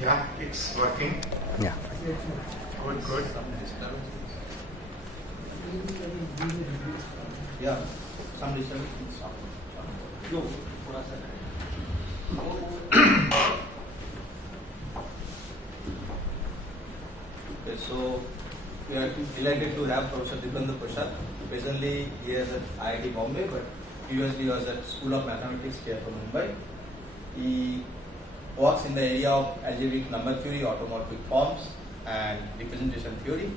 Yeah, it's working. Yeah. Good, good. Yeah, some disturbance. No, थोड़ा सा. Okay, so we are delighted to have Professor Dipendra Prasad. Presently, he is at IIT Bombay, but previously was at School of Mathematics here from Mumbai. He works in the area of algebraic number theory, automorphic forms, and representation theory.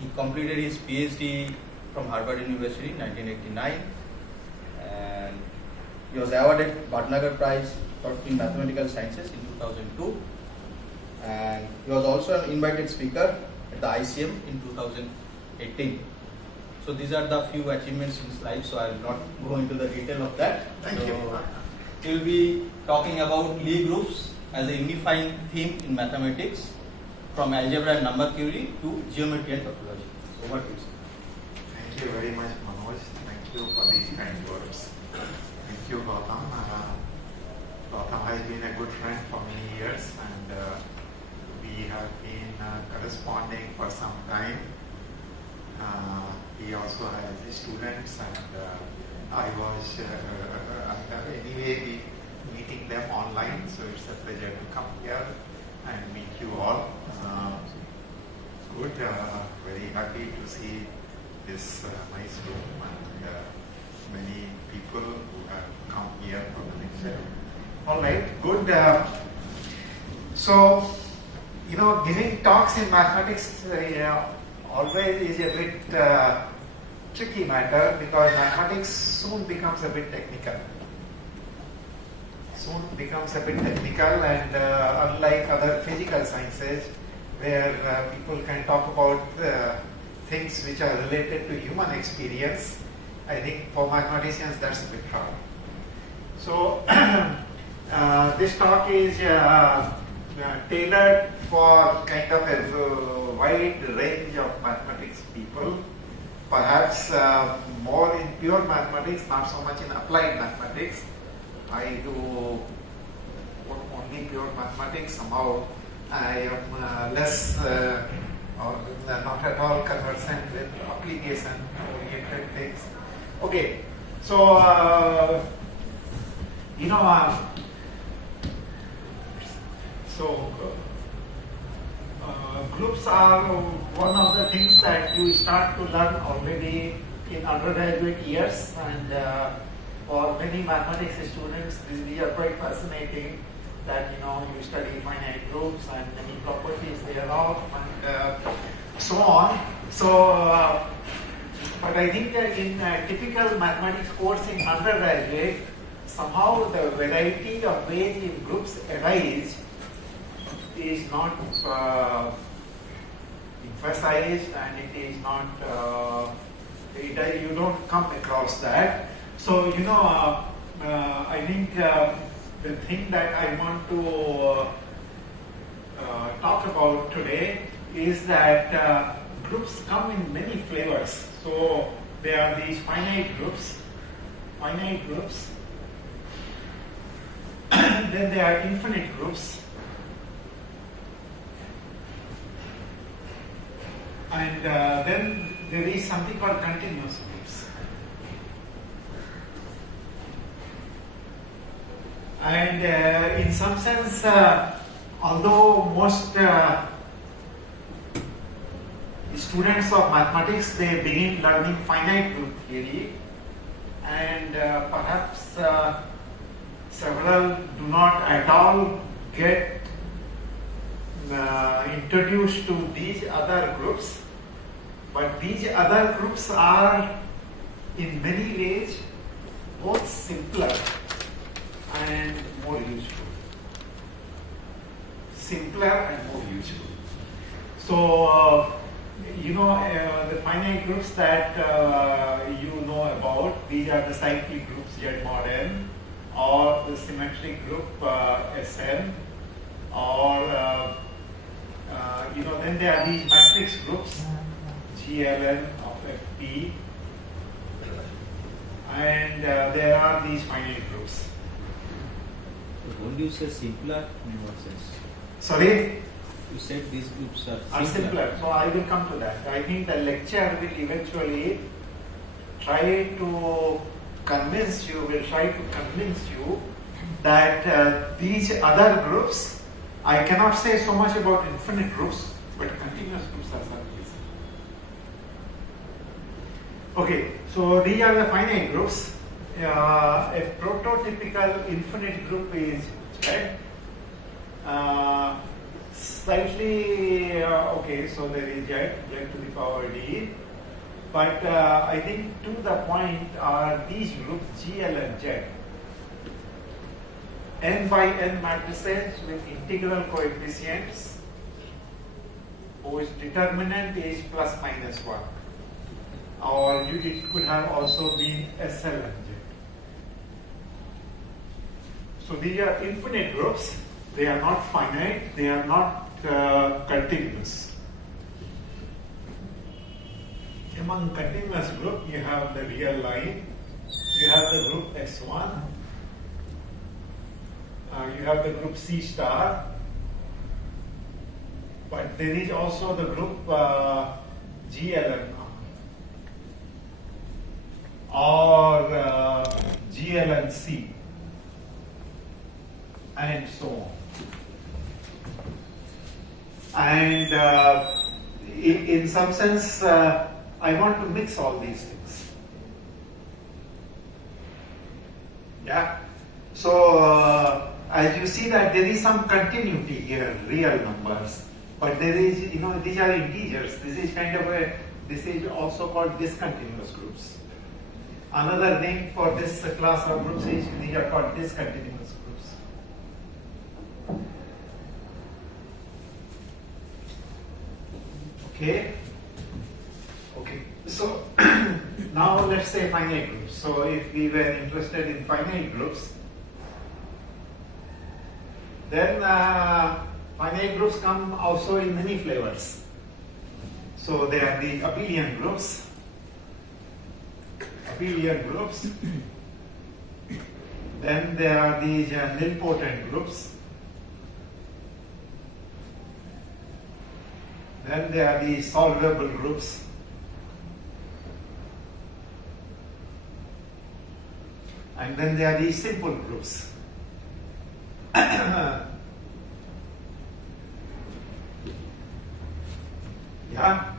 He completed his PhD from Harvard University in 1989, and he was awarded Bhatnagar Prize in Mathematical Sciences in 2002, and he was also an invited speaker at the ICM in 2018. So these are the few achievements in slides, so I will not go into the detail of that. Thank you. We will be talking about Lie groups as a unifying theme in mathematics, from algebra and number theory to geometry and topology. So what is? Thank you very much, Manoj. Thank you for these kind words. Thank you, Gautam. Gautam has been a good friend for many years, and we have been corresponding for some time. He also has students, and I was anyway meeting them online, so it's a pleasure to come here and meet you all. Good, very happy to see this nice room and many people who have come here for the lecture. All right, good. So, giving talks in mathematics always is a bit tricky matter, because mathematics soon becomes a bit technical. And unlike other physical sciences, where people can talk about things which are related to human experience, I think for mathematicians that's a bit hard. So this talk is tailored for kind of a wide range of mathematics people, perhaps more in pure mathematics, not so much in applied mathematics. I do only pure mathematics. Somehow I am less or not at all conversant with application-oriented things. Okay, so groups are one of the things that you start to learn already in undergraduate years, and for many mathematics students, these are quite fascinating. That you study finite groups and many properties thereof, and so on. So, but I think in a typical mathematics course in undergraduate, somehow the variety of ways in groups arise is not emphasized, and it is not. You don't come across that. So I think. The thing that I want to talk about today is that groups come in many flavors. So there are these finite groups, then there are infinite groups, and then there is something called continuous groups. And in some sense, although most students of mathematics, they begin learning finite group theory, and perhaps several do not at all get introduced to these other groups, but these other groups are in many ways both simpler and more useful. So, the finite groups that you know about, these are the cyclic groups Z mod n, or the symmetric group Sn, or then there are these matrix groups GLN of Fp, and there are these finite groups. Won't you say simpler in what sense? Sorry? You said these groups Are simpler. So I will come to that. I think the lecture will eventually try to convince you that these other groups, I cannot say so much about infinite groups, but continuous groups are certainly. Okay, so these are the finite groups. A prototypical infinite group is Z. Slightly, okay, so there is Z to the power D. But I think to the point are these groups GL and Z. N by N matrices with integral coefficients whose determinant is plus minus 1. Or it could have also been SL and Z. So these are infinite groups. They are not finite. They are not continuous. Among continuous group, you have the real line. You have the group S1. You have the group C star. But there is also the group GLN or GLNC and so on. And in some sense, I want to mix all these things. Yeah. So as you see that there is some continuity here, real numbers, but there is, these are integers. This is kind of this is also called discontinuous groups. Another name for this class of groups is these are called discontinuous groups. Okay. Okay. So now let's say finite groups. So if we were interested in finite groups, then finite groups come also in many flavors. So they are the abelian groups. Then there are these nilpotent groups. Then there are the solvable groups. And then there are the simple groups. Yeah.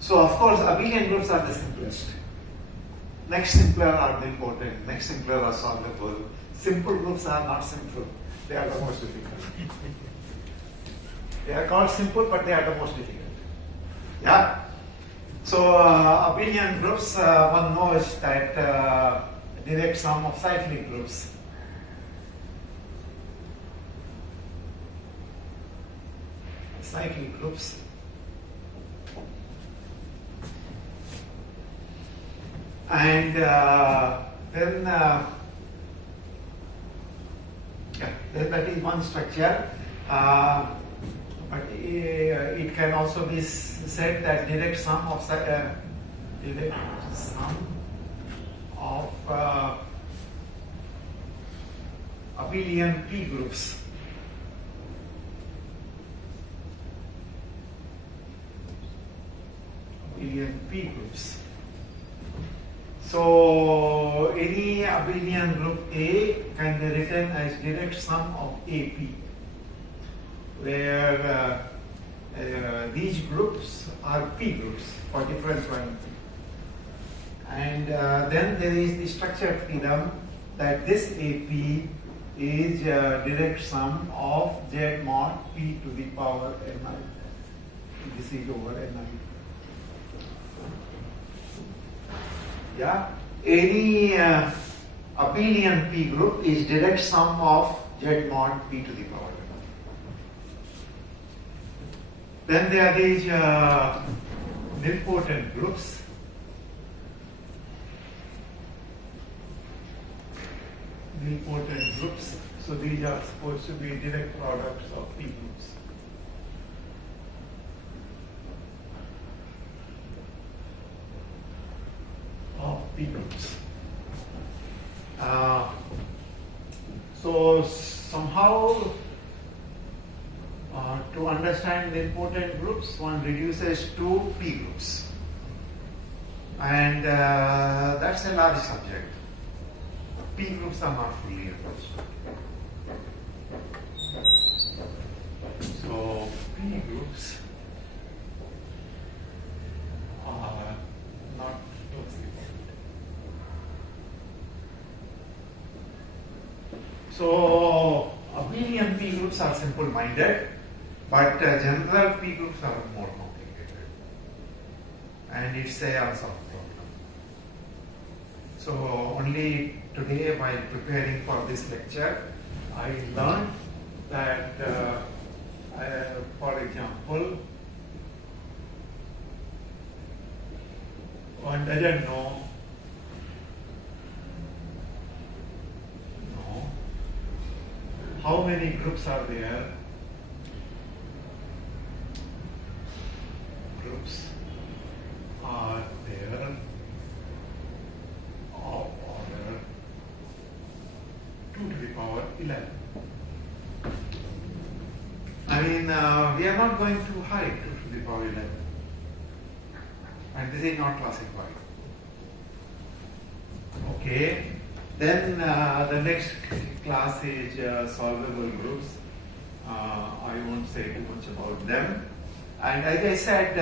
So of course abelian groups are the simplest. Next simpler are nilpotent. Next simpler are solvable. Simple groups are not simple. They are the most difficult. They are called simple, but they are the most difficult. Yeah. So abelian groups, one knows that direct sum of cyclic groups. Cyclic groups. And then that is one structure. But it can also be said that direct sum of abelian P groups. Abelian P groups. So any abelian group A can be written as direct sum of AP, where these groups are P groups for different points. And then there is the structured freedom that this AP is direct sum of Z mod P to the power Ni. This is over Ni. Yeah, any abelian P group is direct sum of Z mod P to the power. Then there are these nilpotent groups. Nilpotent groups. So these are supposed to be direct products of P groups. So somehow to understand the important groups, one reduces to P groups, and that's a large subject. P groups are not fully understood. So P groups are not closely bounded. So abelian P groups are simple-minded, but general P groups are more complicated, and it's a unsolved problem. So only today, while preparing for this lecture, I learned that, for example, one doesn't know how many groups are there. Groups are there of order 2 to the power 11. I mean, we are not going to hide 2 to the power 11. And this is not classified. Okay. Then the next class is solvable groups. I won't say too much about them. And as I said,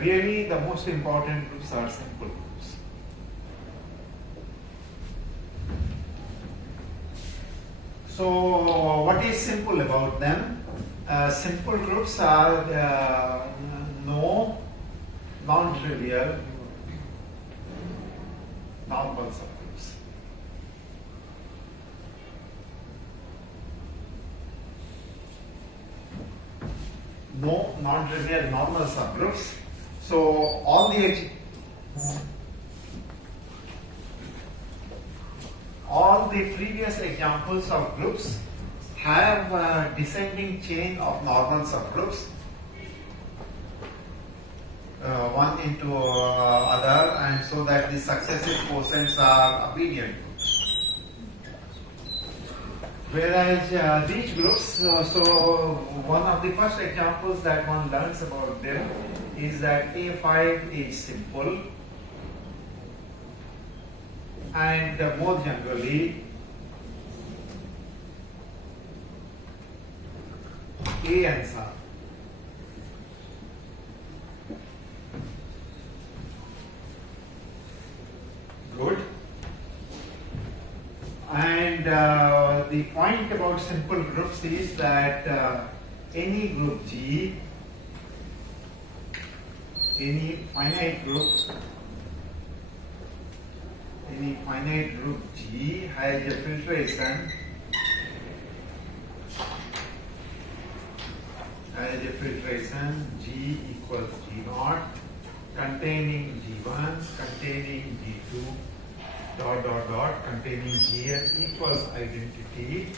really the most important groups are simple groups. So what is simple about them? Simple groups are no non-trivial normal subgroups. No non-trivial normal subgroups. So all the previous examples of groups have a descending chain of normal subgroups, one into other, and so that the successive quotients are abelian groups. Whereas these groups, so one of the first examples that one learns about them is that A5 is simple, and more generally ANs are. Good. And the point about simple groups is that any group G, any finite group G has a filtration G equals G0 containing G1, containing G2, dot dot dot containing Gn equals identity,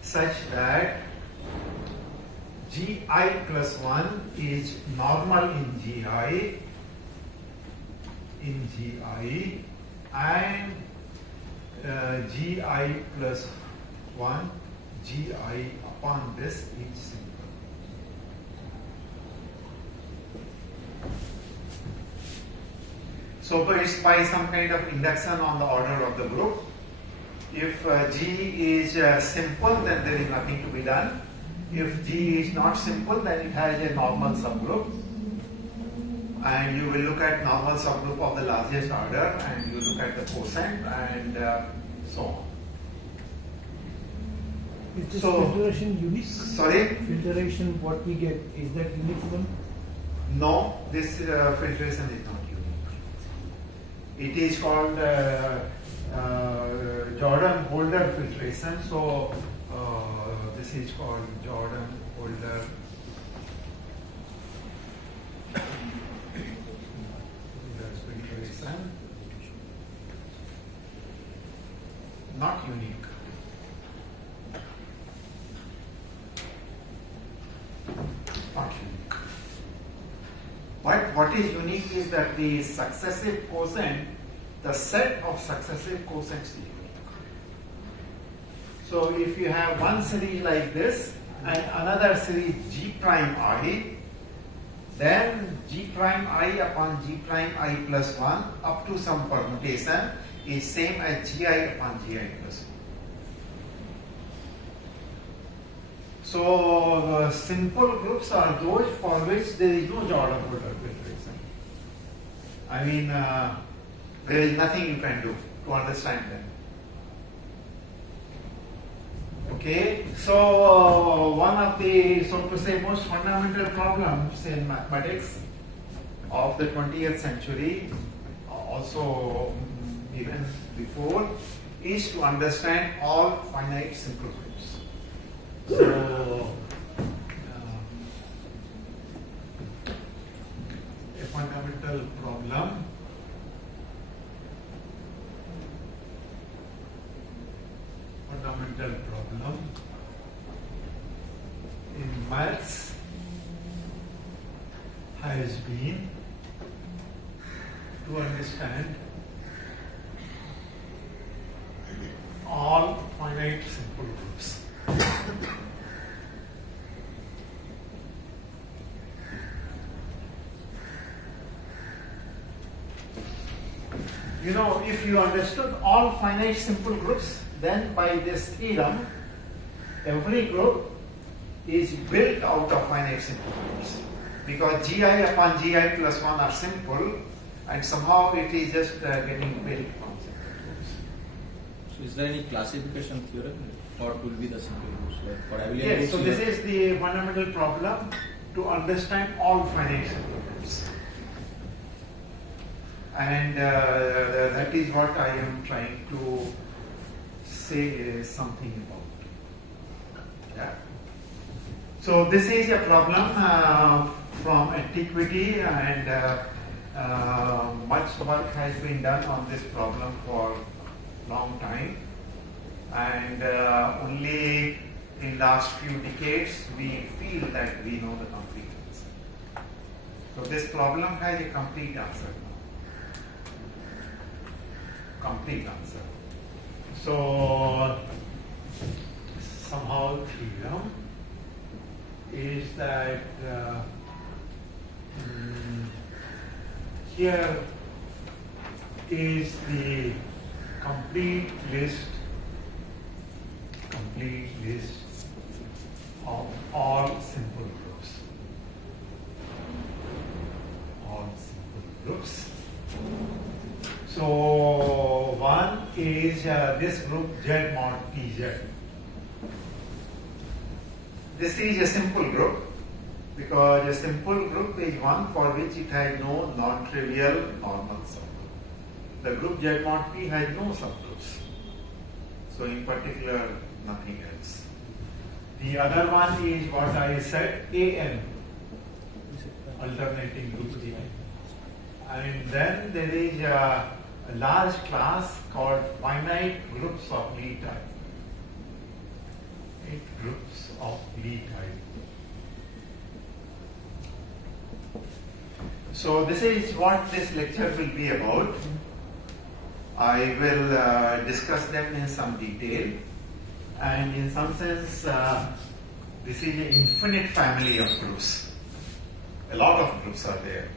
such that Gi plus 1 is normal in Gi, and Gi plus 1, Gi upon this is simple. So it's by some kind of induction on the order of the group. If G is simple, then there is nothing to be done. If G is not simple, then it has a normal subgroup. And you will look at normal subgroup of the largest order, and you look at the quotient, and so on. Is this So, filtration unique? Sorry? Filtration, what we get, is that uniform? No, this filtration is not unique. It is called Jordan-Holder filtration. So this is called Jordan-Holder filtration. Not unique. Not unique. But what is unique is that the successive quotient, the set of successive quotients is unique. So if you have one series like this and another series G prime I, then G prime I upon G prime I plus 1 up to some permutation is same as Gi upon Gi plus 1. So simple groups are those for which there is no Jordan filtration. I mean, there is nothing you can do to understand them. Okay, so one of the, so to say, most fundamental problems in mathematics of the 20th century, also even before, is to understand all finite simple groups. So, a fundamental problem in maths has been to understand all finite simple groups. You know, if you understood all finite simple groups, then by this theorem, every group is built out of finite simple groups. Because Gi upon Gi plus 1 are simple, and somehow it is just getting built from simple groups. So is there any classification theorem? What will be the simple groups? Like for Abelian Yes, groups, so this is the fundamental problem to understand all finite simple groups. And that is what I am trying to say something about. Yeah. So this is a problem from antiquity, and much work has been done on this problem for a long time, and only in last few decades we feel that we know the complete answer. So this problem has a complete answer now. Complete answer. So somehow theorem is that here is the complete list of all simple groups. All simple groups. So one is this group Z mod PZ. This is a simple group because a simple group is one for which it has no non-trivial normal subgroup. The group Z mod P has no subgroups. So in particular, nothing else. The other one is what I said, AN, alternating group G. And then there is a large class called finite groups of Lie type. 8 groups of Lie type. So this is what this lecture will be about. I will discuss them in some detail, and in some sense this is an infinite family of groups. A lot of groups are there.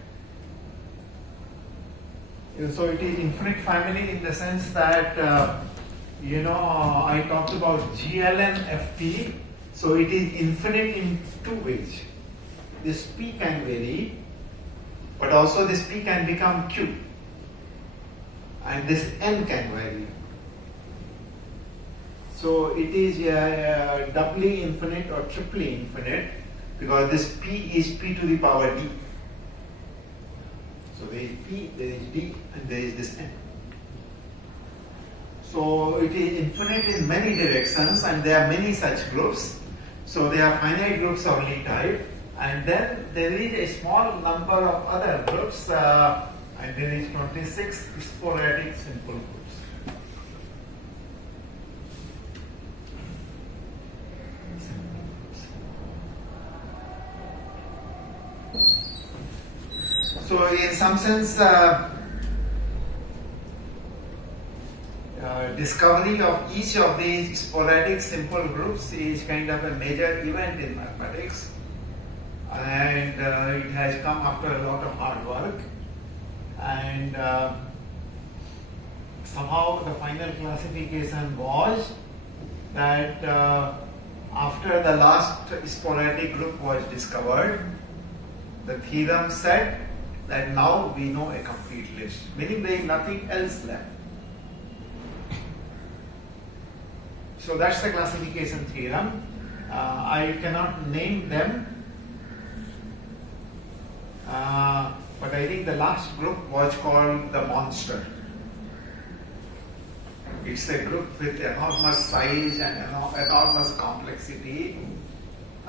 So it is infinite family in the sense that I talked about GLN FP. So it is infinite in two ways. This P can vary, but also this P can become Q, and this N can vary. So it is doubly infinite or triply infinite because this P is P to the power D. So there is P, there is D, and there is this N. So it is infinite in many directions, and there are many such groups. So there are finite groups of Lie type, and then there is a small number of other groups, and there is 26 sporadic simple groups. So in some sense, discovery of each of these sporadic simple groups is kind of a major event in mathematics, and it has come after a lot of hard work, and somehow the final classification was that after the last sporadic group was discovered, the theorem said that now we know a complete list, meaning there is nothing else left. So that's the classification theorem. I cannot name them, but I think the last group was called the monster. It's a group with enormous size and enormous complexity,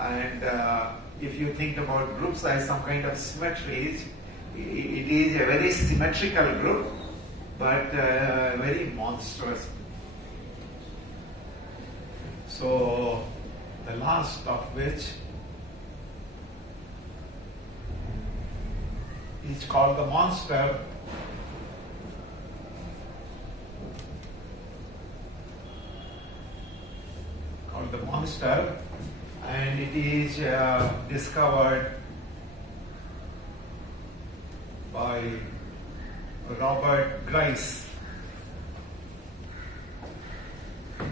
and if you think about groups as some kind of symmetries, it is a very symmetrical group, but very monstrous. So the last of which is called the monster. Called the monster, and it is discovered by Robert Grice. I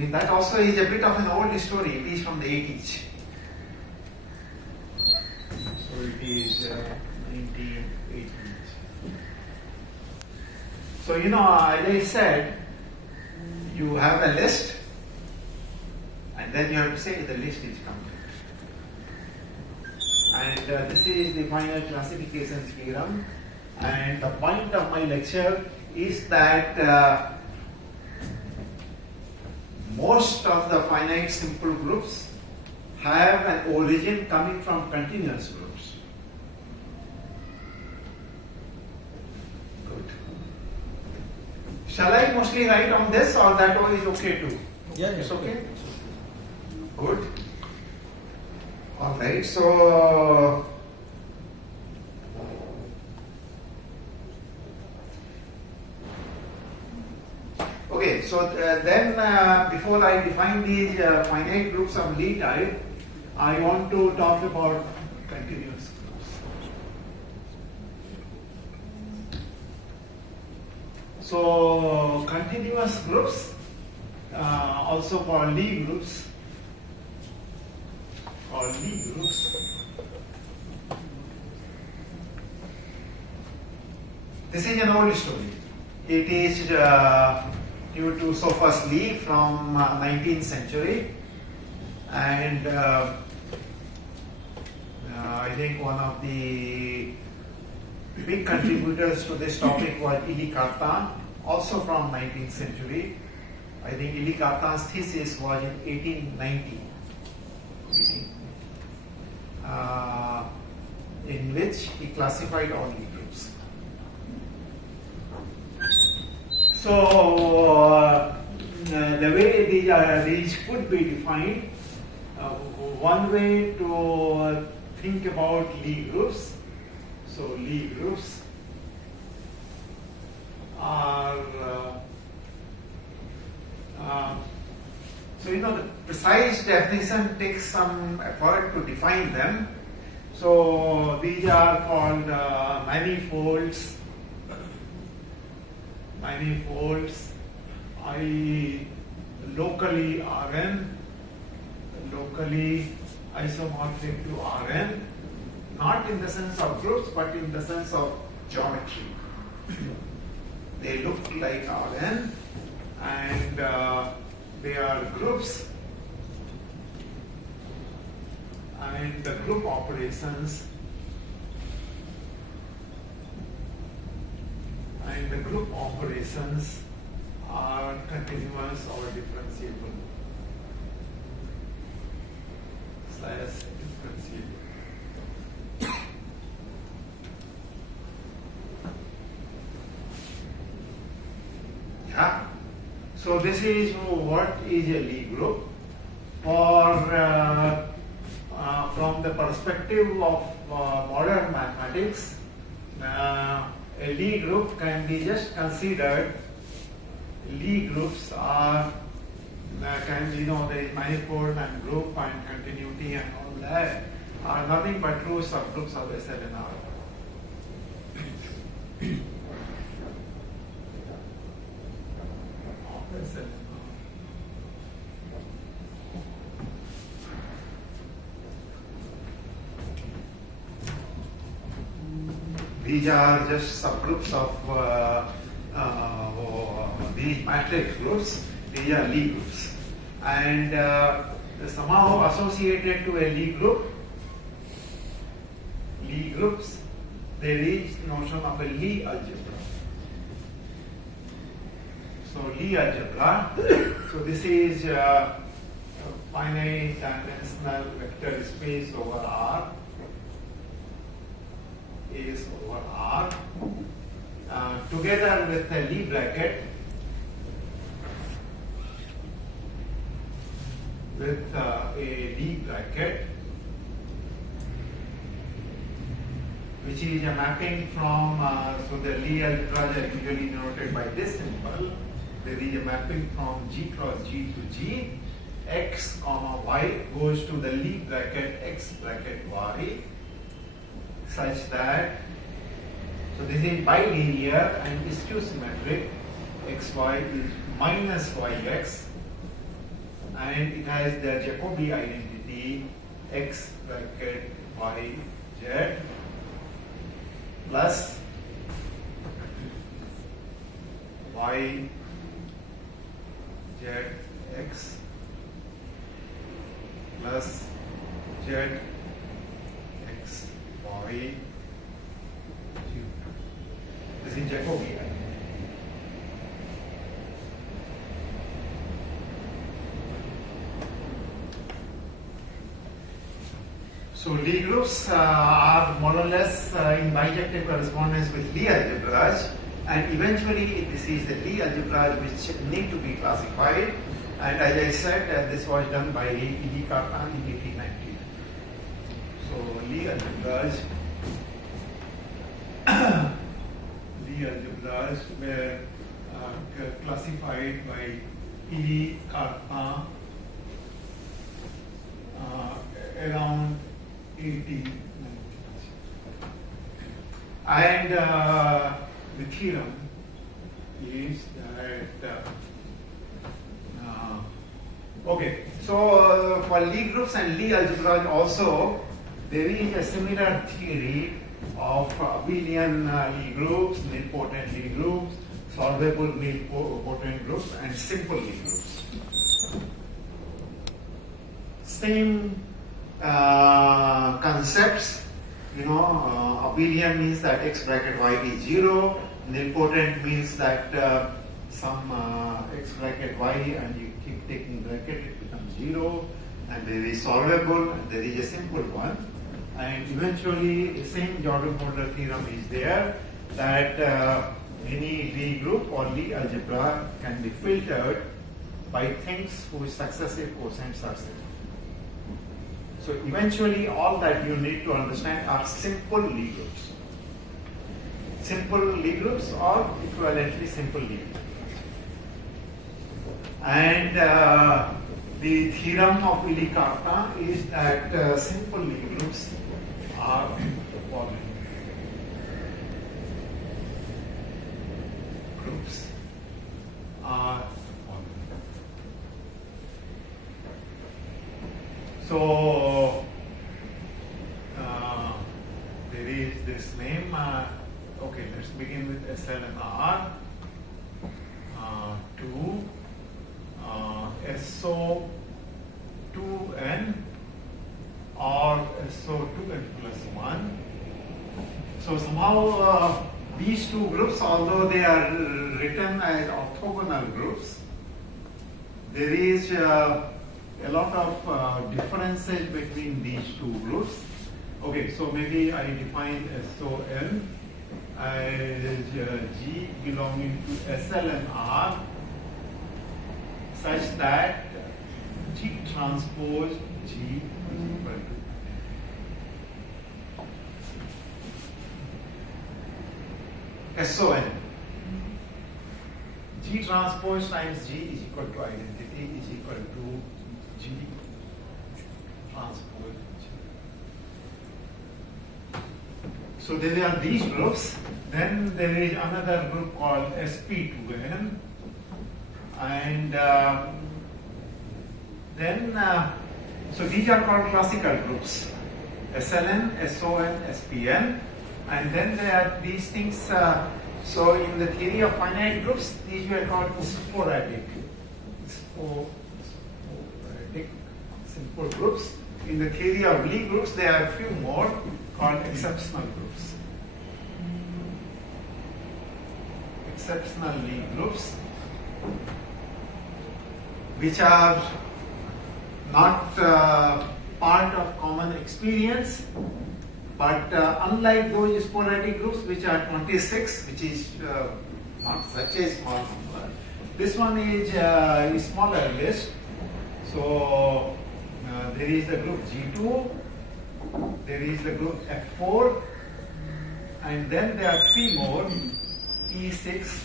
mean, that also is a bit of an old story. It is from the 80s. So it is 1980s. So, as I said, you have a list, and then you have to say the list is complete. And this is the final classification theorem. And the point of my lecture is that most of the finite simple groups have an origin coming from continuous groups. Good. Shall I mostly write on this, or that one is okay too? Yeah, It's okay? Good. Alright, so okay, so then before I define these finite groups of Lie type, I want to talk about continuous groups. So continuous groups, also called Lie groups, this is an old story. It is due to Sophus Lie from 19th century, and I think one of the big contributors to this topic was Élie Cartan, also from 19th century. I think Élie Cartan's thesis was in 1890, in which he classified all Lie groups. So the way these could be defined, one way to think about Lie groups. So Lie groups are the precise definition takes some effort to define them. So these are called manifolds. Manifolds, I locally Rn, locally isomorphic to Rn, not in the sense of groups, but in the sense of geometry. They look like Rn, and they are groups, and the group operations are continuous or differentiable / differentiable. Yeah. So this is what is a Lie group. From the perspective of modern mathematics, a Lie group can be just considered Lie groups are can there is manifold and group and continuity and all that are nothing but true subgroups of SL and R. Of SL and R. These are just subgroups of these matrix groups. These are Lie groups, and somehow associated to a Lie groups, there is notion of a Lie algebra. So Lie algebra. So this is a finite dimensional vector space over R. Is over R together with a Lie bracket with a Lie bracket which is a mapping from so the Lie algebras are usually denoted by this symbol. There is a mapping from G cross G to G. X comma Y goes to the Lie bracket X bracket Y such that, so this is bilinear and skew-symmetric. Xy is minus Yx, and it has the Jacobi identity X bracket Y Z plus Y Z X plus Z X Y. This is Jacobi. So Lie groups are more or less in bijective correspondence with Lie algebras, and eventually this is the Lie algebras which need to be classified. And as I said, this was done by E.D. Cartan in 1890. So Lie algebras, algebras were classified by E.D. Cartan around 1890. And the theorem is that okay, so for Lie groups and Lie algebras also there is a similar theory of abelian Lie groups, nilpotent Lie groups, solvable nilpotent groups, and simple Lie groups. Same concepts, abelian means that X bracket Y is 0, nilpotent means that some X bracket Y and you keep taking bracket, it becomes 0, and there is solvable, and there is a simple one. And eventually, the same Jordan-Mulder theorem is there that any Lie group or Lie algebra can be filtered by things whose successive quotients are same. So eventually, all that you need to understand are simple Lie groups. Simple Lie groups or equivalently simple Lie groups. And the theorem of E.D. Cartan is that simple Lie groups are the following. Groups are following. So there is this name. Okay, let's begin with SL and R. 2 SO2n or SO2n plus 1. So somehow these two groups, although they are written as orthogonal groups, there is a lot of differences between these two groups. Okay, so maybe I define SON as G belonging to SL and R such that G transpose G is equal to SON. G transpose times G is equal to identity is equal to G transpose G. So there are these groups. Then there is another group called sp2n, and so these are called classical groups: SLN, SON, SPN, and then there are these things. So in the theory of finite groups, these were called sporadic simple groups. In the theory of Lie groups, there are a few more called exceptional groups. Exceptional Lie groups, which are not part of common experience, but unlike those sporadic groups, which are 26, which is not such a small number, this one is a smaller list. So there is the group G2, there is the group F4, and then there are three more: E6,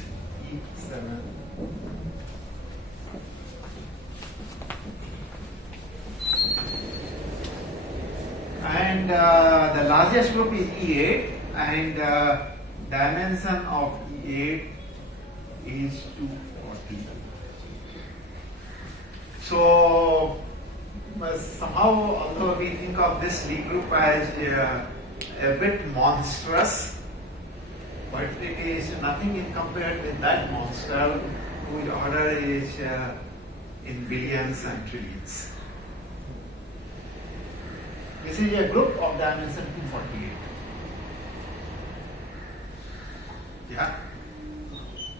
E7. And the largest group is E8, and dimension of E8 is 240. So somehow, although we think of this Lie group as a bit monstrous, but it is nothing in compared with that monster whose order is in billions and trillions. This is a group of dimension 248. Yeah?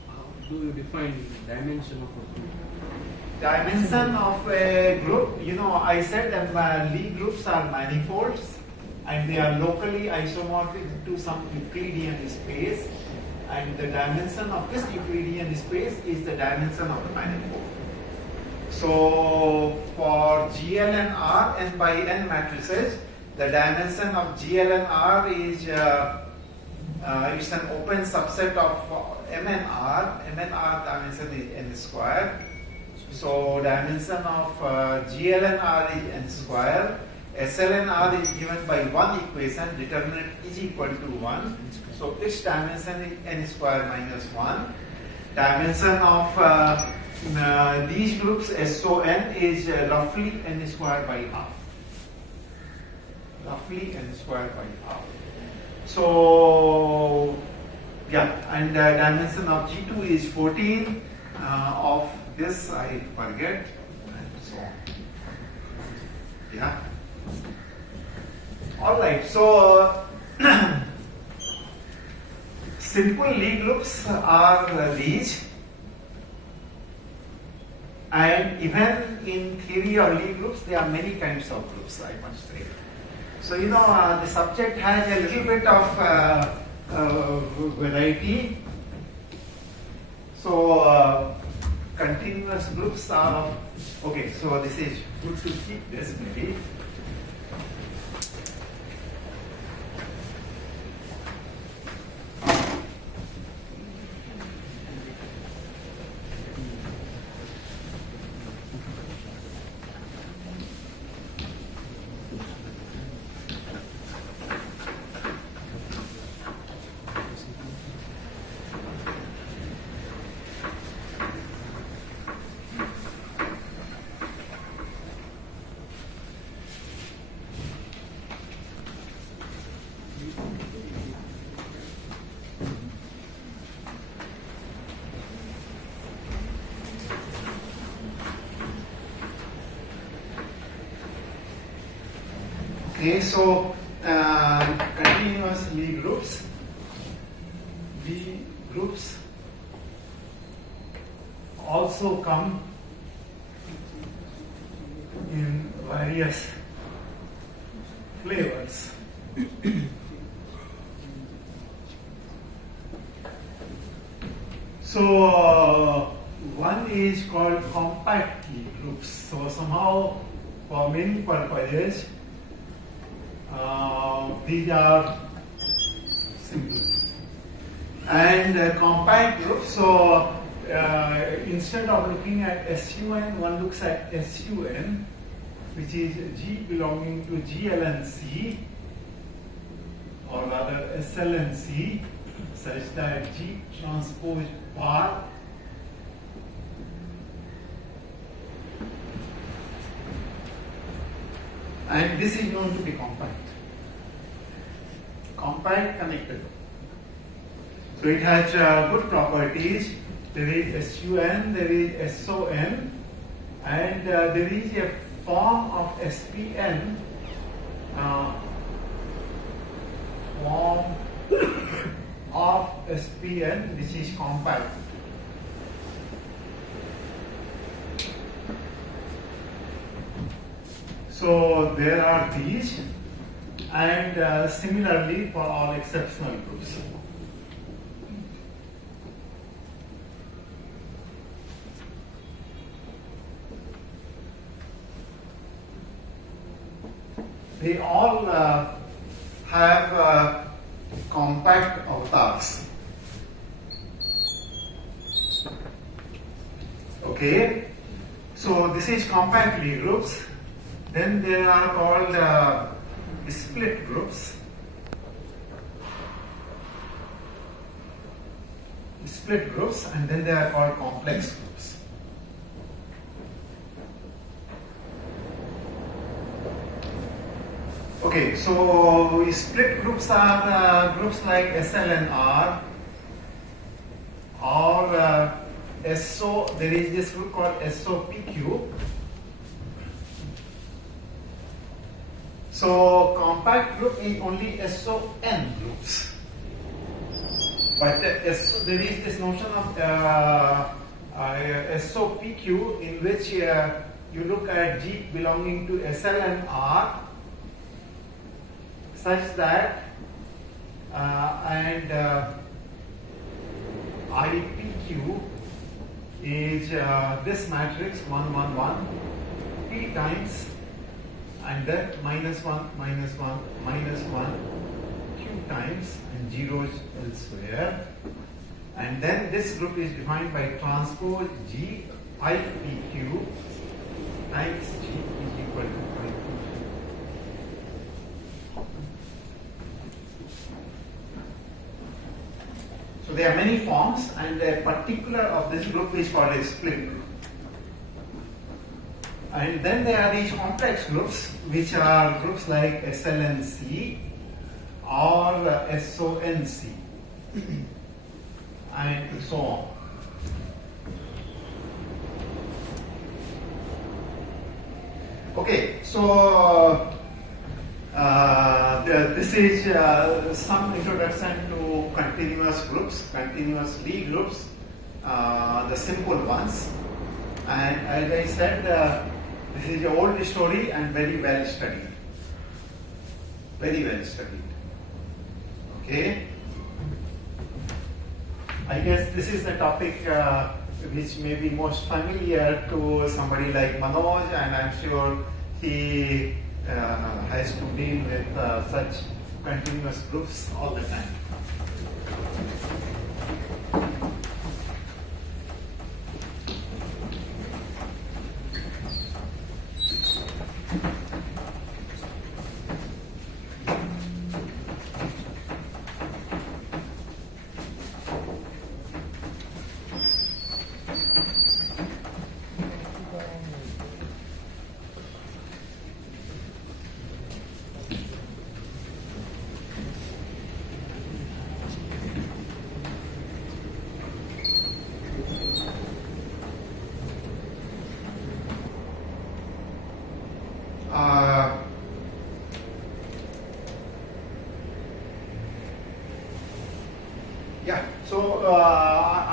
How do you define dimension of a group? Dimension of a group, I said that Lie groups are manifolds, and they are locally isomorphic to some Euclidean space, and the dimension of this Euclidean space is the dimension of the manifold. So for GL and R, n by n matrices, the dimension of GL and R is it's an open subset of M and R. M and R dimension is n square. So dimension of GL and R is n square. SL and R is given by one equation, determinant is equal to 1. So its dimension is n square minus 1. Dimension of these groups SON is roughly n square by half. Roughly n square by half. So yeah, and dimension of G2 is 14. Of this I forget, and so on. Yeah. All right. So simple Lie groups are these. And even in theory of Lie groups, there are many kinds of groups, I must say. So, the subject has a little bit of variety. So, continuous groups are, okay, so this is good to keep this maybe. Okay, so continuous Lie groups. Lie groups also come in various flavors. So one is called compact Lie groups. So somehow for many purposes these are simple. And compact groups, so instead of looking at SUN, one looks at SUN, which is G belonging to GLNC, or rather SLNC, such that G transpose bar and this is known to be compact. Compact connected. So it has good properties. There is SUN, there is SON, and there is a form of SPN, which is compact. So there are these, and similarly for all exceptional groups. They all have compact avatars. Okay, so this is compact Lie groups. Then there are called split groups. Split groups, and then they are called complex groups. Okay, so split groups are groups like SLNR or SO. There is this group called SOPQ. So compact group is only SON groups, but there is this notion of SOPQ in which you look at G belonging to SLNR such that and IPQ is this matrix 1, 1, 1 P times and then -1, -1, -1 Q times and zeros elsewhere, and then this group is defined by transpose G IPQ times G is equal to IPQ. So there are many forms, and a particular of this group is called a split group. And then there are these complex groups, which are groups like SLNC or SONC, and so on. Okay, so this is some introduction to continuous groups, continuous Lie groups, the simple ones. And as I said, this is an old story and very well studied. Very well studied. Okay? I guess this is the topic which may be most familiar to somebody like Manoj, and I'm sure he has to deal with such continuous groups all the time.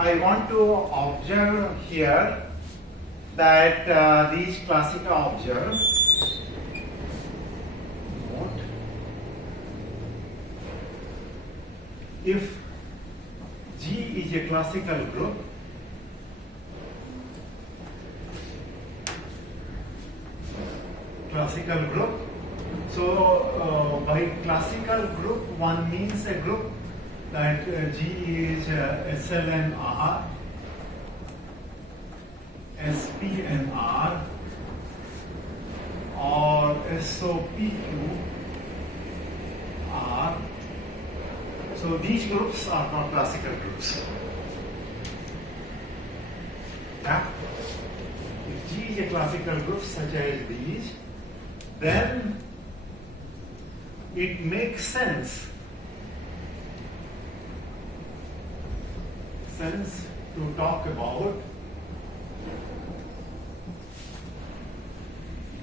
I want to observe here that these classical observe note if G is a classical group, so by classical group one means a group that G is SLNR P and R or SOPQ R. So these groups are called classical groups. Yeah? If G is a classical group such as these, then it makes sense to talk about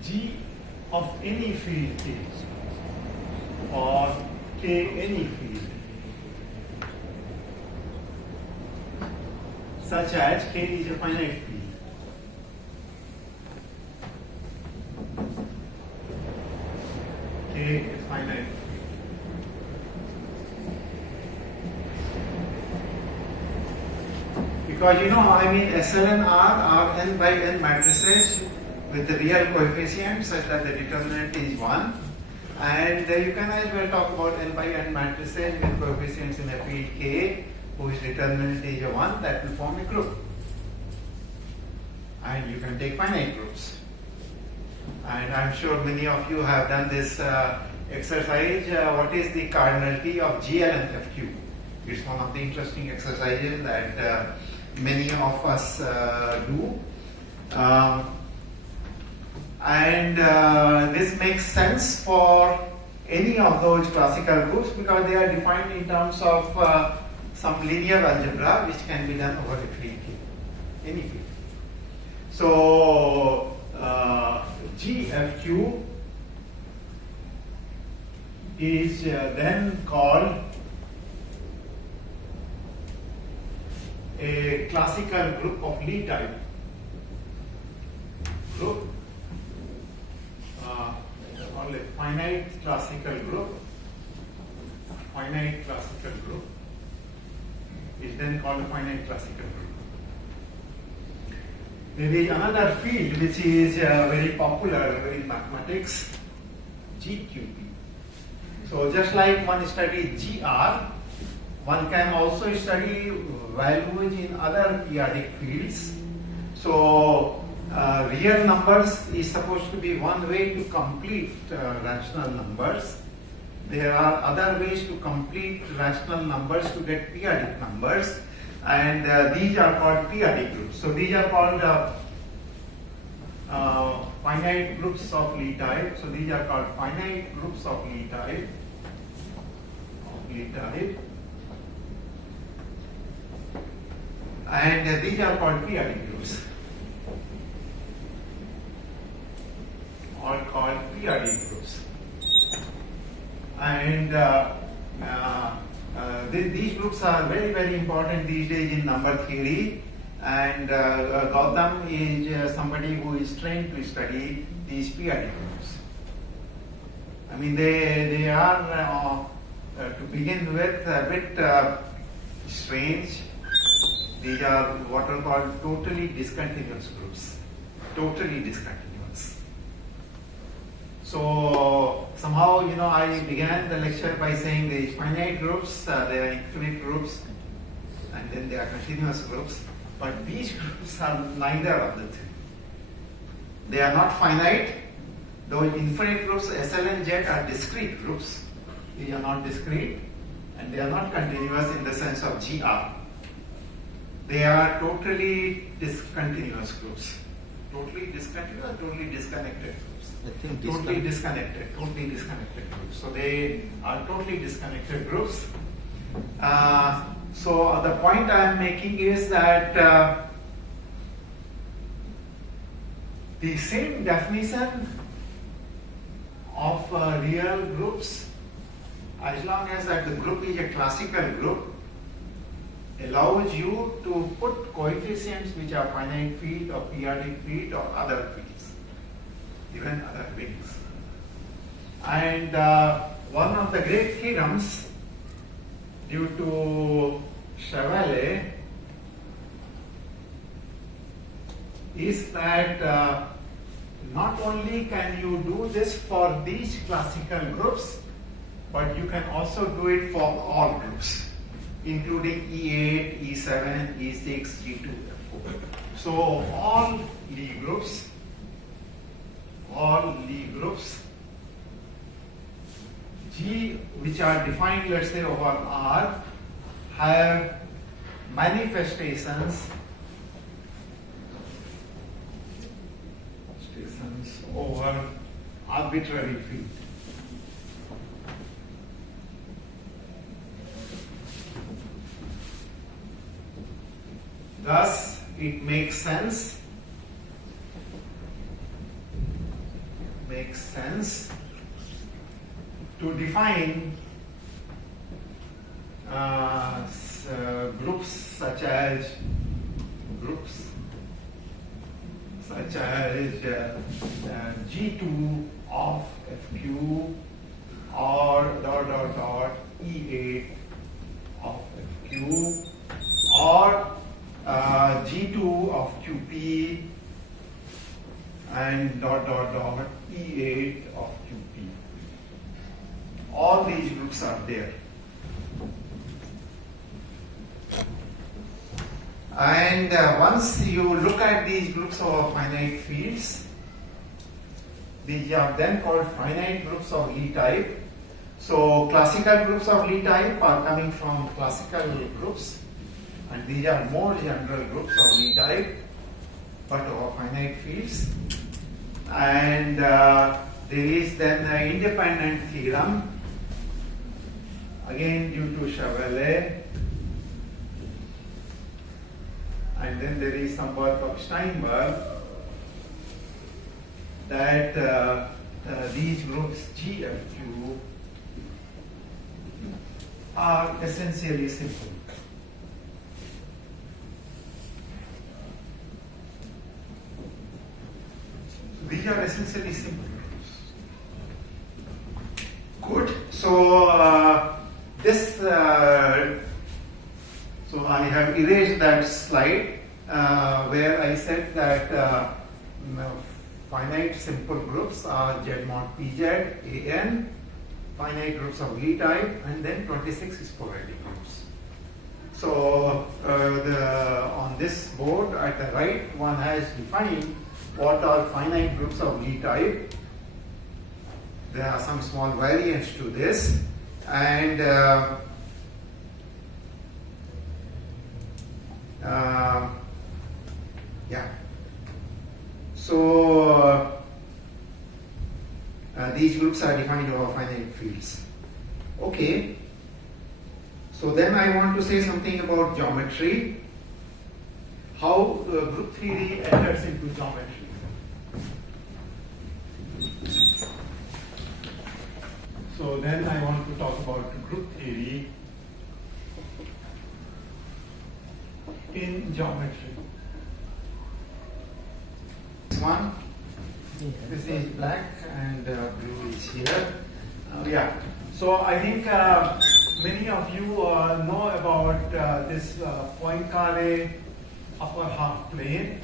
G of any field K or K any field such as K is a finite field. K is finite. Because SL and R are n by n matrices with the real coefficients such that the determinant is 1. And you can as well talk about n by n matrices with coefficients in a field K whose determinant is a 1, that will form a group. And you can take finite groups. And I'm sure many of you have done this exercise. What is the cardinality of GL and FQ? It's one of the interesting exercises that many of us do. This makes sense for any of those classical groups because they are defined in terms of some linear algebra which can be done over a field K, any field. So GFQ is then called a classical group of Lie type group, called a finite classical group. Finite classical group is then called a finite classical group. There is another field which is very popular in mathematics, GQP. So just like one studies GR, one can also study values in other periodic fields. So real numbers is supposed to be one way to complete rational numbers. There are other ways to complete rational numbers to get periodic numbers, and these are called periodic groups. So these are called finite groups of Lie type. So these are called finite groups of Lie type. And these are called periodic groups, or called periodic groups. And these groups are very, very important these days in number theory. And Gautam is somebody who is trained to study these periodic groups. I mean, they are to begin with a bit strange. These are what are called totally discontinuous groups. Totally discontinuous. So somehow, I began the lecture by saying there is finite groups, there are infinite groups, and then there are continuous groups. But these groups are neither of the three. They are not finite. Those infinite groups, SL and Z, are discrete groups. These are not discrete, and they are not continuous in the sense of GR. They are totally discontinuous groups. Totally discontinuous, totally disconnected groups. I think Totally disconnected groups. So they are totally disconnected groups. So the point I am making is that the same definition of real groups, as long as that the group is a classical group, allows you to put coefficients which are finite field or periodic field or other fields, even other rings. And one of the great theorems due to Chevalier is that not only can you do this for these classical groups, but you can also do it for all groups, including E8, E7, E6, G2, F4. So all Lie groups G which are defined, let's say, over R have manifestations over arbitrary field. Thus, it makes sense to define groups such as G2 of FQ or E8 of FQ or G2 of QP and E8 of QP. All these groups are there. And once you look at these groups of finite fields, these are then called finite groups of Lie type. So classical groups of Lie type are coming from classical groups, and these are more general groups of Lie type, but of finite fields. And there is then an independent theorem, again due to Chevalier. And then there is some work of Steinberg that these groups GFQ are essentially simple. These are essentially simple groups. Good. So so I have erased that slide where I said that finite simple groups are Z mod PZ, AN, finite groups of Lie type, and then 26 sporadic groups. So on this board at the right, one has defined what are finite groups of Lie type. There are some small variants to this, and yeah. So these groups are defined over finite fields. Okay. So then I want to say something about geometry. How group theory enters into geometry. So then I want to talk about group theory in geometry. This one, this is black and blue is here. Yeah. So I think many of you know about this Poincare upper half plane.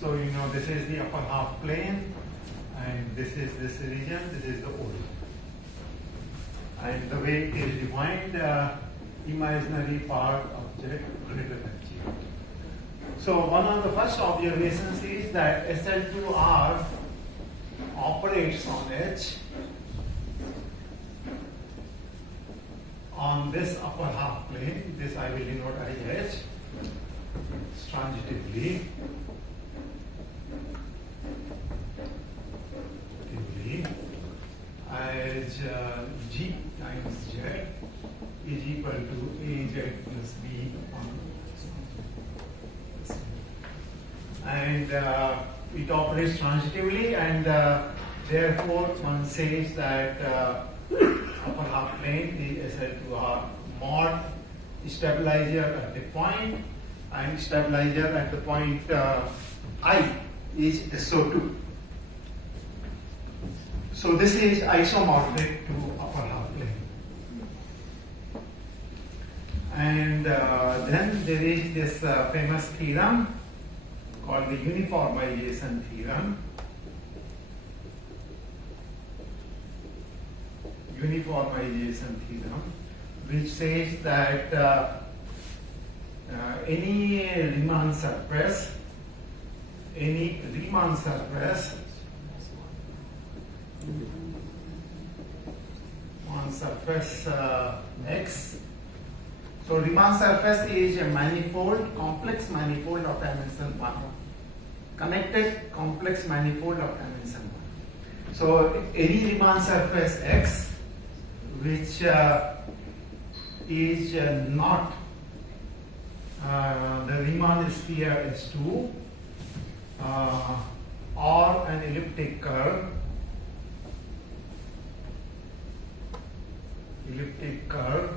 So you know this is the upper half plane, and this is this region, this is the origin. And the way it is defined, imaginary part of Z greater than G. So one of the first observations is that SL2R operates on H on this upper half plane. This I will denote as H transitively. As G times Z is equal to AZ plus B and it operates transitively, and therefore one says that upper half plane is SL2R mod stabilizer at the point, and stabilizer at the point I is SO2. So this is isomorphic to upper half plane. And then there is this famous theorem called the uniformization theorem. which says that any Riemann surface on surface X. So Riemann surface is a manifold, complex manifold of dimension 1. Connected complex manifold of dimension 1. So any Riemann surface X which is not the Riemann sphere S2 or an elliptic curve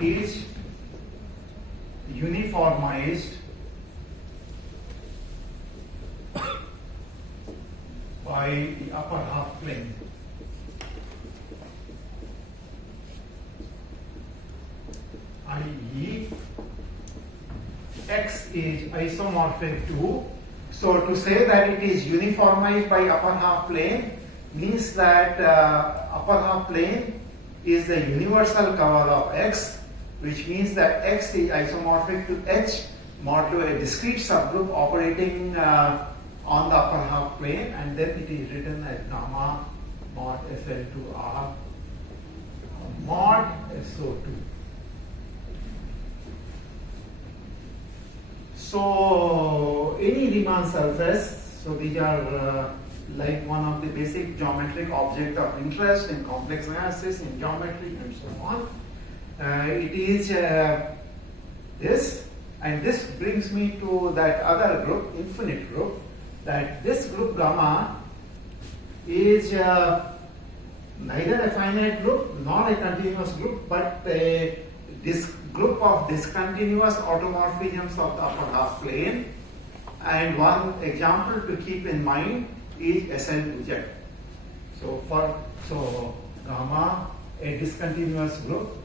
is uniformized by the upper half plane. i.e. X is isomorphic to, so to say that it is uniformized by upper half plane means that upper half plane is the universal cover of X, which means that X is isomorphic to H modulo a discrete subgroup operating on the upper half plane, and then it is written as gamma mod SL2R mod SO2. So any Riemann surface, so these are like one of the basic geometric objects of interest in complex analysis, in geometry and so on. It is this, and this brings me to that other group, infinite group, that this group gamma is neither a finite group nor a continuous group, but a group of discontinuous automorphisms of the upper half plane. And one example to keep in mind is SL2Z. So gamma, a discontinuous group,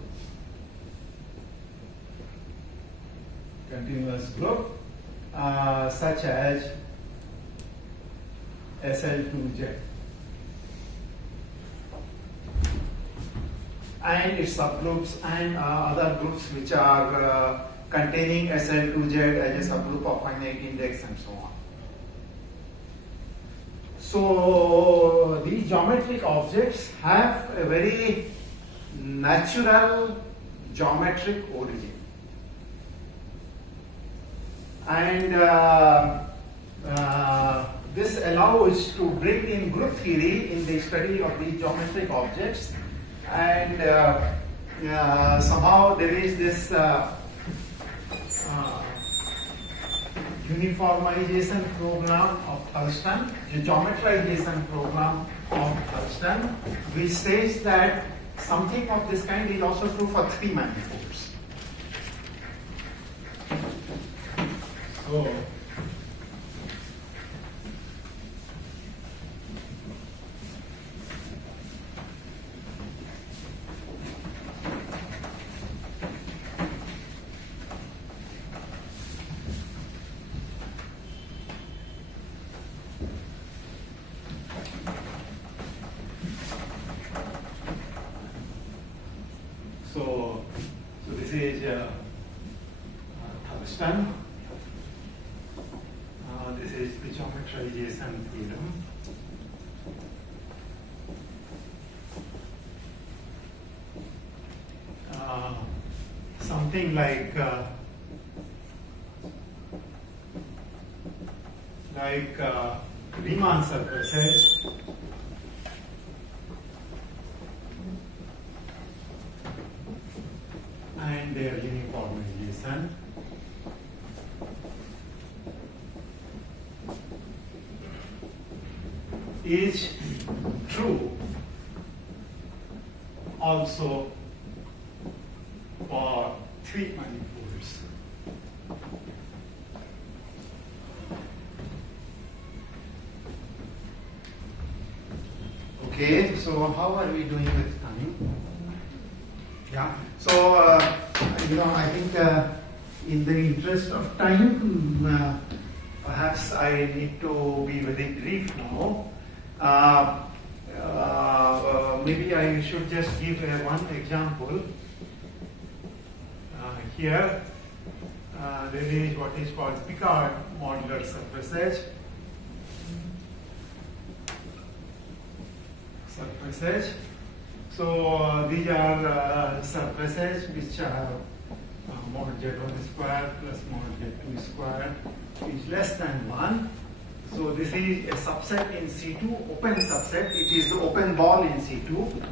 such as SL2Z. And its subgroups and other groups which are containing SL2Z as a subgroup of finite index and so on. So these geometric objects have a very natural geometric origin. And this allows to bring in group theory in the study of these geometric objects. And somehow there is this uniformization program of Thurston, the geometrization program of Thurston, which says that something of this kind is also true for 3 manifolds. So this is Thurston. This is the geometrization theorem. Something like Riemann surfaces and their uniformization is true also for 3 manifolds. Okay, so how are we doing with time? Yeah, so I think in the interest of time, perhaps I need to be very brief now. maybe I should just give one example. Here there is what is called Picard modular surfaces. So these are surfaces which are mod z1 square plus mod z2 square is less than 1. So this is a subset in C2, open subset. It is the open ball in C2.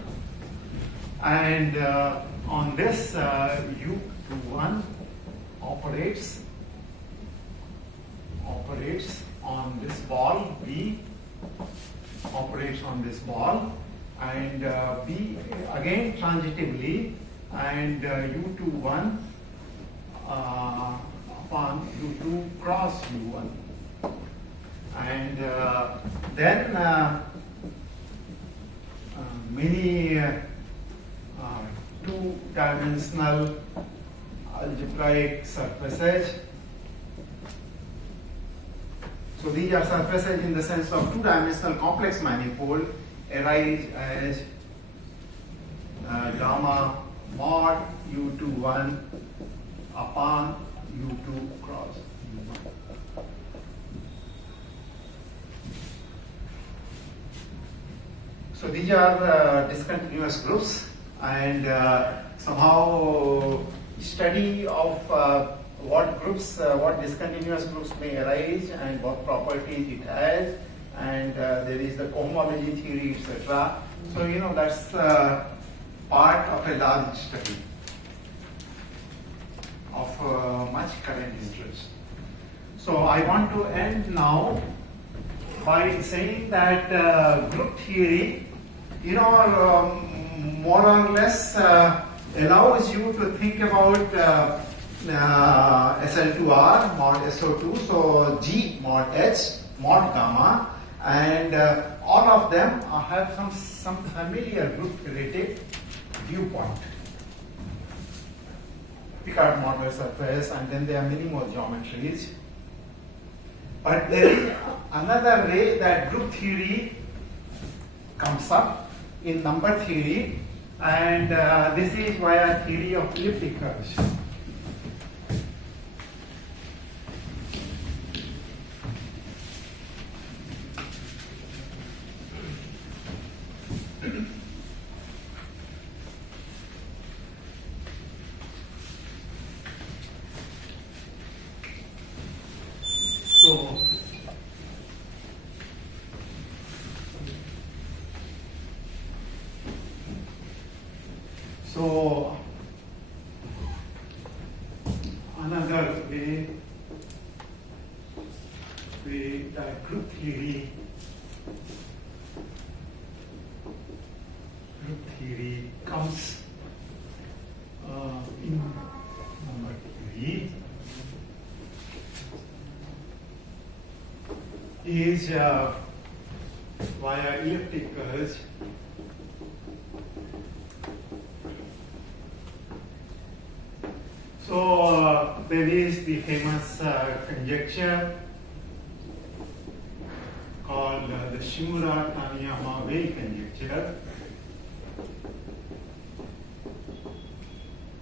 And on this U21 operates on this ball, B operates on this ball, and B again transitively, and U21 upon U2 cross U1. And then many two-dimensional algebraic surfaces. So these are surfaces in the sense of two-dimensional complex manifold arise as gamma mod U21 upon U2 cross U1. So these are discontinuous groups, and somehow study of what discontinuous groups may arise and what properties it has, and there is the cohomology theory, etc. So that's part of a large study of much current interest. So I want to end now by saying that group theory, more or less allows you to think about SL2R mod SO2, so G mod H mod gamma, and all of them have some familiar group related viewpoint. Picard modular surface, and then there are many more geometries. But there is another way that group theory comes up in number theory, and this is via theory of elliptic curves. So another way that group theory comes in number theory is via elliptic curves. So there is the famous conjecture called the Shimura-Taniyama-Weil conjecture.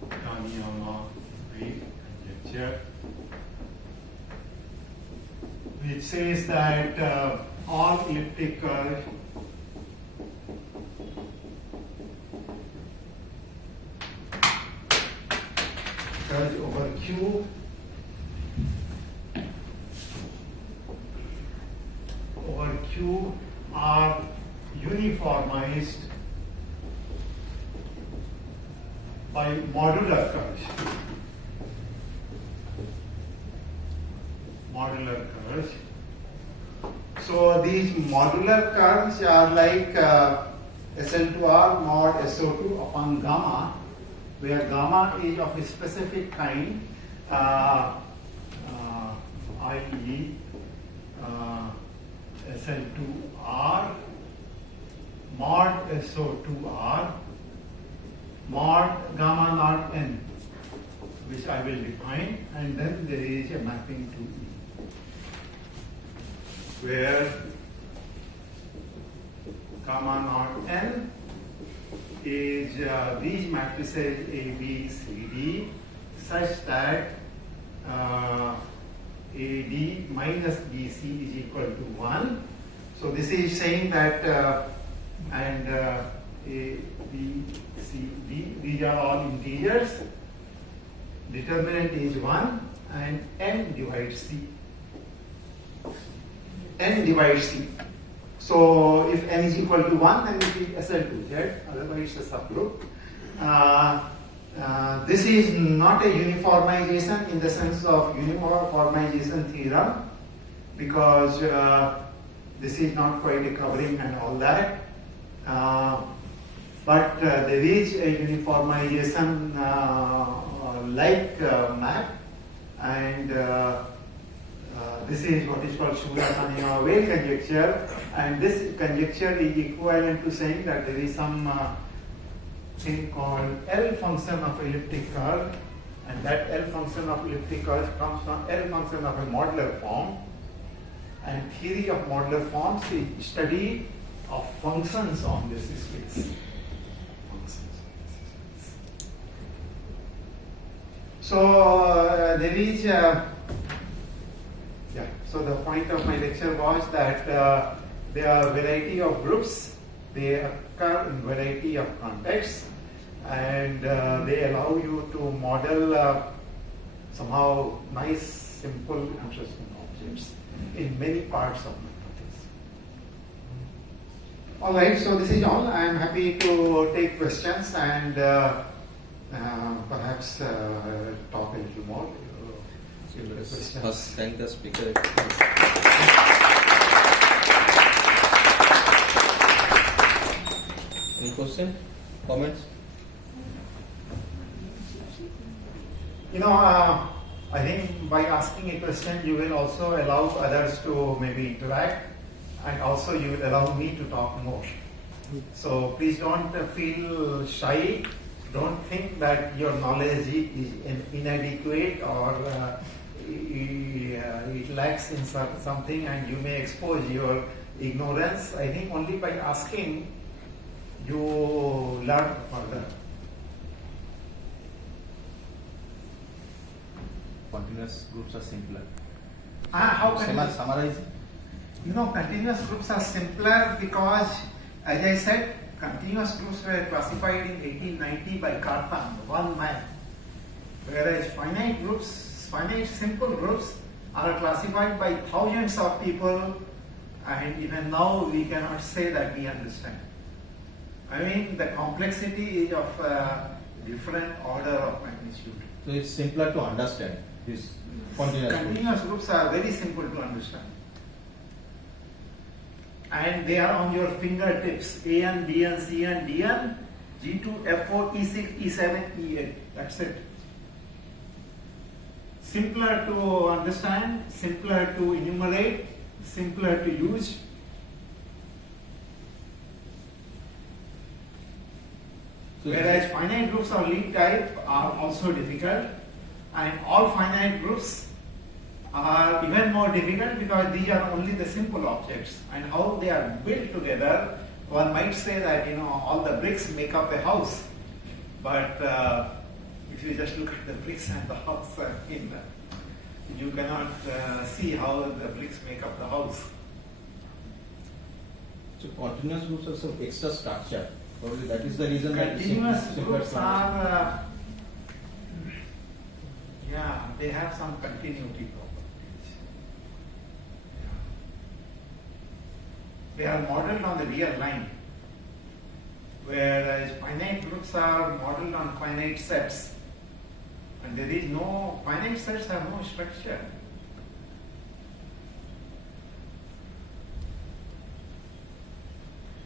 Taniyama-Weil conjecture, which says that all elliptic curves over Q are uniformized by modular curves. So these modular curves are like SL2R mod SO2 upon gamma, where gamma is of a specific kind, i.e. SL2R mod SO2R mod gamma naught n, which I will define, and then there is a mapping to E, where gamma naught n is these matrices A, B, C, D such that AD minus BC is equal to 1. So this is saying that and A, B, C, D, these are all integers. Determinant is 1 and n divides C. N divides C. So if n is equal to 1, then it is SL2Z, otherwise it's a subgroup. This is not a uniformization in the sense of uniformization theorem, because this is not quite a covering and all that. But there is a uniformization like map, and this is what is called Shula-Tanima-Weyl conjecture, and this conjecture is equivalent to saying that there is some thing called L function of elliptic curve, and that L function of elliptic curve comes from L function of a modular form, and theory of modular forms is study of functions on this space. So there is so the point of my lecture was that there are variety of groups, they occur in variety of contexts, and they allow you to model somehow nice, simple, interesting objects in many parts of mathematics. All right, so this is all. I am happy to take questions and perhaps talk a little more. First, thank the speaker. Any question, comments? I think by asking a question, you will also allow others to maybe interact, and also you will allow me to talk more. So please don't feel shy. Don't think that your knowledge is inadequate or it lacks in something, and you may expose your ignorance. I think only by asking you learn further. Continuous groups are simpler. How can you summarize? Continuous groups are simpler because, as I said, continuous groups were classified in 1890 by Cartan, one man, whereas finite simple groups are classified by thousands of people, and even now we cannot say that we understand. I mean, the complexity is of a different order of magnitude. So it's simpler to understand this Continuous groups are very simple to understand. And they are on your fingertips. AN, BN, CN, DN, G2, F4, E6, E7, E8. That's it. Simpler to understand, simpler to enumerate, simpler to use. Whereas finite groups of Lie type are also difficult, and all finite groups are even more difficult because these are only the simple objects, and how they are built together. One might say that all the bricks make up a house, but if you just look at the bricks and the house, you cannot see how the bricks make up the house. So continuous groups have some extra structure. Probably that is the reason that continuous groups are they have some continuity properties. They are modeled on the real line, whereas finite groups are modeled on finite sets, and there is no finite sets have no structure.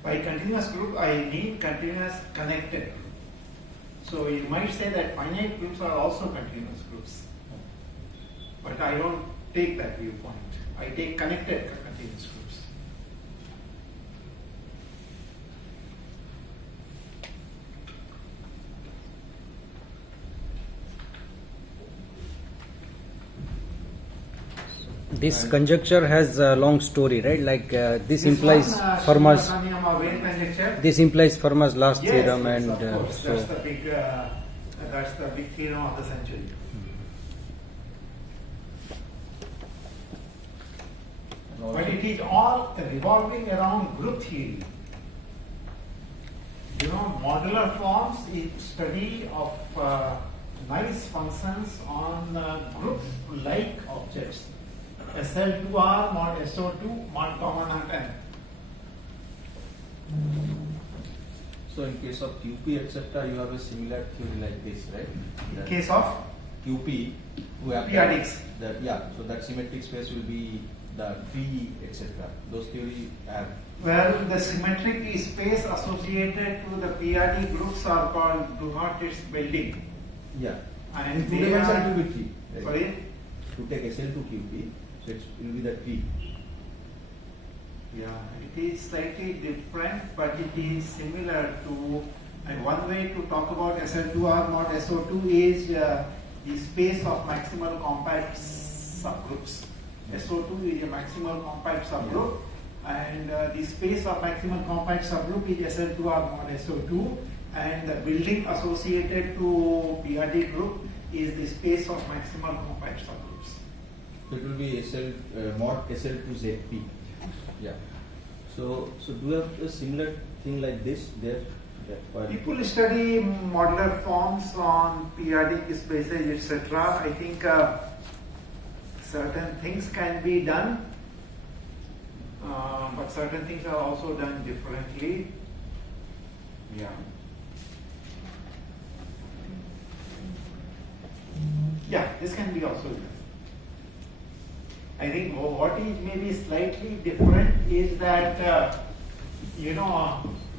By continuous group, I mean continuous connected group. So you might say that finite groups are also continuous groups, but I don't take that viewpoint. I take connected continuous groups. This And- conjecture has a long story, right? Like this This implies one, Fermat's. Shirokami-Yama wave conjecture. This implies Fermat's last Yes, theorem, yes, and of course. so. That's the big theorem of the century. and also- But it is all revolving around group theory. You know, modular forms is study of nice functions on group-like objects. SL2R mod SO2 mod common N. So in case of QP etc., you have a similar theory like this, right? In That case of QP, who have Periodics. that, yeah. So that symmetric space will be the tree etc. Those theory have. well, the symmetric space associated to the PRD groups are called Duhart-Ritz building. Yeah. And In they two dimension are- it will be tree. Right? Sorry? To take SL to QP, so it will be the tree. Yeah, it is slightly different, but it is similar to, and one way to talk about SL2R mod SO2 is the space of maximal compact subgroups. SO2 is a maximal compact subgroup, and the space of maximal compact subgroup is SL2R mod SO2, and the building associated to PRD group is the space of maximal compact subgroups. So it will be SL mod SL to ZP. Yeah. So do you have a similar thing like this there? That for People study modular forms on periodic spaces, etc. I think certain things can be done, but certain things are also done differently. Yeah. Yeah, this can be also done. I think what is maybe slightly different is that,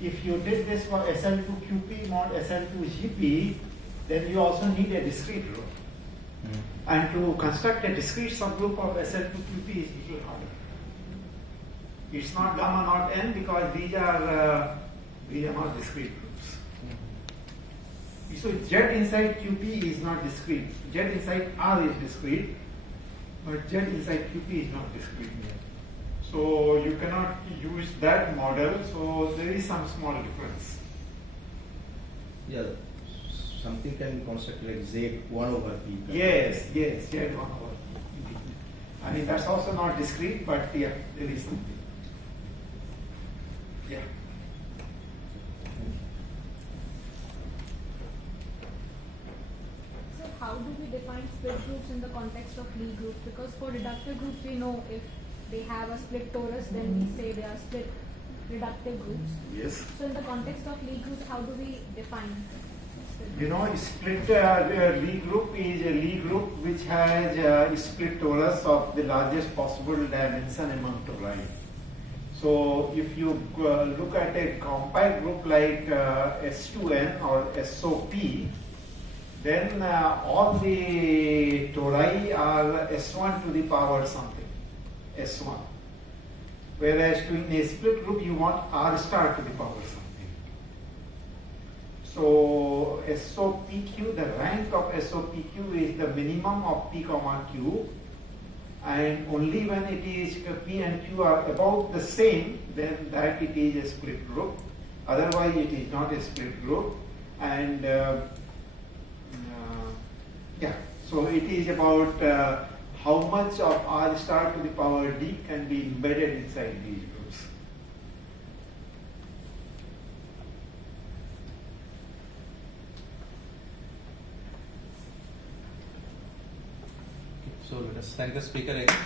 if you did this for SL2QP mod SL2GP, then you also need a discrete group. And to construct a discrete subgroup of SL2QP is a little harder. It's not gamma not n because these are not discrete groups. So Z inside QP is not discrete. Z inside R is discrete. But Z inside QP is not discrete. So you cannot use that model, so there is some small difference. yeah, something can be constructed like Z1 over P. Yes, Z1 over P. I mean, that's also not discrete, but yeah, there is something. Yeah. So how do we define split groups in the context of Lie groups? Because for reductive groups, we know if they have a split torus, then we say they are split reductive groups. Yes. So in the context of Lie groups, how do we define split You know, split Lie group is a Lie group which has a split torus of the largest possible dimension among tori. So if you look at a compact group like S2N or SOP, then all the tori are S1 to the power something, S1. Whereas in a split group you want R star to the power something. So SOPQ, the rank of SOPQ is the minimum of P comma Q, and only when it is P and Q are about the same, then that it is a split group. Otherwise it is not a split group. And yeah, so it is about how much of R star to the power D can be embedded inside these groups. So let us thank the speaker again.